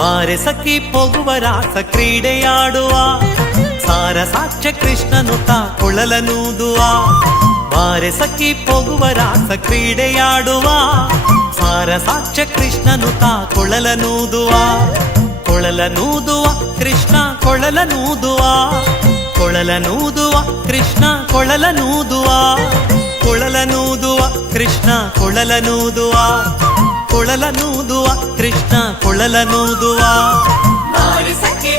ಬಾರೆ ಸಖಿ ಹೋಗುವ ರಾಸ ಕ್ರೀಡೆಯಾಡುವ ಸಾರಸಾಕ್ಷ ಕೃಷ್ಣನು ತಾ ಕೊಳಲನೂದುವ ಬಾರೆ ಸಖಿ ಹೋಗುವ ರಾಸ ಕ್ರೀಡೆಯಾಡುವ ಸಾರಸಾಕ್ಷ ಕೃಷ್ಣನು ತಾ ಕೊಳಲನೂದುವ ಕೊಳಲನೂದುವ ಕೃಷ್ಣ ಕೊಳಲನೂದುವ ಕೊಳಲನೂದುವ ಕೃಷ್ಣ ಕೊಳಲನೂದುವ ಕೊಳಲನೂದುವ ಕೃಷ್ಣ ಕೊಳಲನೂದುವ ಕೊಳಲನೂದುವ ಕೃಷ್ಣ ಕೊಳಲನೂದುವ ಬಾರೆ ಸಖಿ